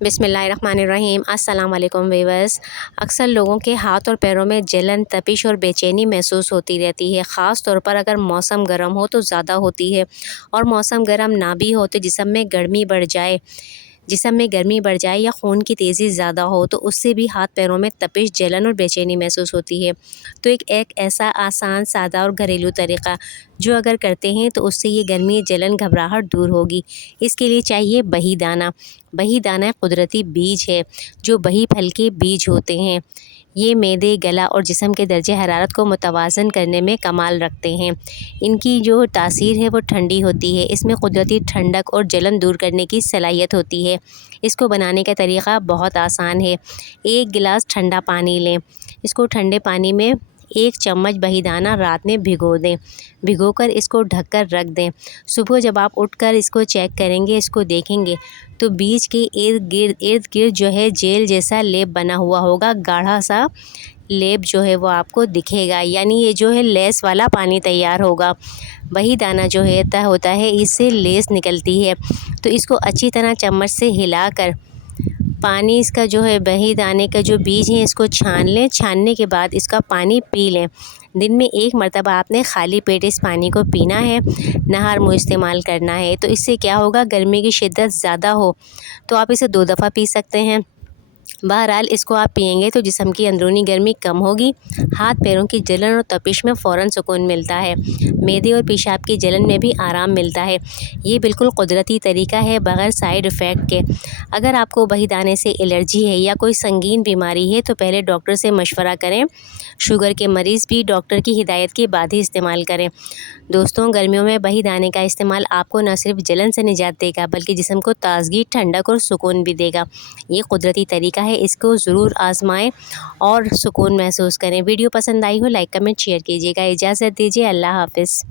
बिस्मिल्लाहिर्रहमानिर्रहीम। अस्सलाम वालेकुम व्यूअर्स। अक्सर लोगों के हाथ और पैरों में जलन, तपिश और बेचैनी महसूस होती रहती है। ख़ास तौर पर अगर मौसम गर्म हो तो ज़्यादा होती है, और मौसम गर्म ना भी हो तो जिस्म में गर्मी बढ़ जाए या खून की तेज़ी ज़्यादा हो तो उससे भी हाथ पैरों में तपिश, जलन और बेचैनी महसूस होती है। तो एक ऐसा आसान, सादा और घरेलू तरीक़ा जो अगर करते हैं तो उससे ये गर्मी, जलन, घबराहट दूर होगी। इसके लिए चाहिए बही दाना। बही दाना कुदरती बीज है जो बही फल के बीज होते हैं। ये मैदे, गला और जिस्म के दर्जे हरारत को मुतवाज़न करने में कमाल रखते हैं। इनकी जो तासीर है वो ठंडी होती है। इसमें कुदरती ठंडक और जलन दूर करने की सलाहियत होती है। इसको बनाने का तरीक़ा बहुत आसान है। 1 गिलास ठंडा पानी लें। इसको ठंडे पानी में 1 चम्मच बही दाना रात में भिगो दें। भिगोकर इसको ढककर रख दें। सुबह जब आप उठकर इसको चेक करेंगे, इसको देखेंगे तो बीज के इर्द गिर्द जो है जेल जैसा लेप बना हुआ होगा। गाढ़ा सा लेप जो है वो आपको दिखेगा, यानी ये जो है लेस वाला पानी तैयार होगा। बही दाना जो है होता है इससे लेस निकलती है। तो इसको अच्छी तरह चम्मच से हिलाकर पानी इसका जो है बही दाने का जो बीज है इसको छान लें। छानने के बाद इसका पानी पी लें। दिन में 1 मरतबा आपने खाली पेट इस पानी को पीना है। नहर मुँह इस्तेमाल करना है। तो इससे क्या होगा, गर्मी की शिद्दत ज़्यादा हो तो आप इसे 2 दफ़ा पी सकते हैं। बहरहाल इसको आप पिएंगे तो जिस्म की अंदरूनी गर्मी कम होगी। हाथ पैरों की जलन और तपिश में फ़ौरन सुकून मिलता है। मैदे और पेशाब की जलन में भी आराम मिलता है। ये बिल्कुल कुदरती तरीका है, बग़ैर साइड इफ़ेक्ट के। अगर आपको बही दाने से एलर्जी है या कोई संगीन बीमारी है तो पहले डॉक्टर से मशवरा करें। शुगर के मरीज़ भी डॉक्टर की हिदायत के बाद ही इस्तेमाल करें। दोस्तों, गर्मियों में बही दाने का इस्तेमाल आपको न सिर्फ जलन से निजात देगा बल्कि जिस्म को ताज़गी, ठंडक और सुकून भी देगा। ये कुदरती तरीका है, इसको ज़रूर आज़माएं और सुकून महसूस करें। वीडियो पसंद आई हो लाइक, कमेंट, शेयर कीजिएगा। इजाज़त दीजिए। अल्लाह हाफ़िज़।